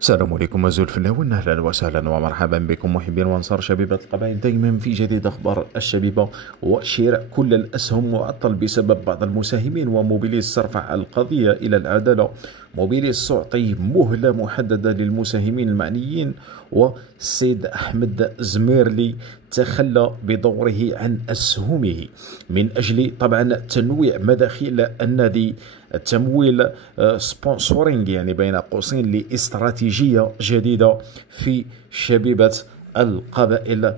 السلام عليكم أزول في الهون، أهلا وسهلا ومرحبا بكم محبين وأنصار شبيبة القبائل. دائما في جديد أخبار الشبيبة وشراء كل الأسهم معطل بسبب بعض المساهمين، وموبيليس ترفع القضية إلى العدالة. موبيليس تعطي مهلة محددة للمساهمين المعنيين، والسيد أحمد زميرلي تخلى بدوره عن أسهمه من أجل طبعا تنويع مداخيل النادي، التمويل سبونسورينج يعني بين قوسين لاستراتيجية جديدة في شبيبة القبائل.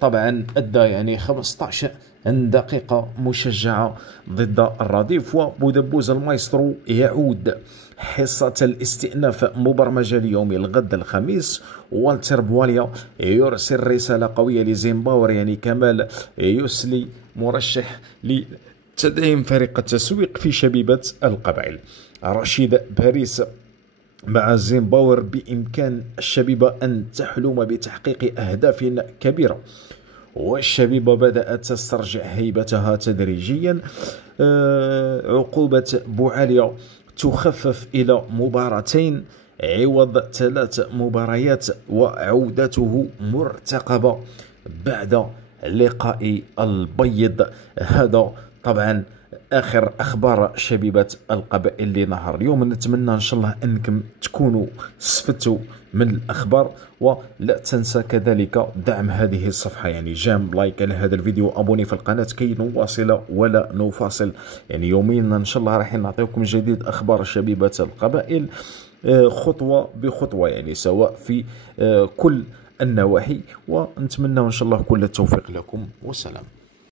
طبعا أدى يعني 15 دقيقة مشجعة ضد الرديف، وبودبوز المايسترو يعود. حصة الاستئناف مبرمجة ليوم الغد الخميس. والتر بواليا يرسل رسالة قوية لزيمباور، يعني كمال يسلي مرشح لتدعيم فريق التسويق في شبيبة القبائل. رشيد باريس مع زيمباور: بإمكان الشبيبة أن تحلم بتحقيق أهداف كبيرة، والشبيبة بدأت تسترجع هيبتها تدريجيا. عقوبة بوعاليا تخفف إلى مباراتين عوض 3 مباريات، وعودته مرتقبة بعد لقاء البيض. هذا طبعا آخر أخبار شبيبة القبائل لنهار اليوم. نتمنى إن شاء الله أنكم تكونوا استفدتوا من الأخبار، ولا تنسى كذلك دعم هذه الصفحة، يعني جام لايك على هذا الفيديو، أبوني في القناة كي نواصل ولا نفاصل. يعني يوميا إن شاء الله راح نعطيكم جديد أخبار شبيبة القبائل خطوة بخطوة، يعني سواء في كل النواحي. ونتمنى إن شاء الله كل التوفيق لكم، والسلام.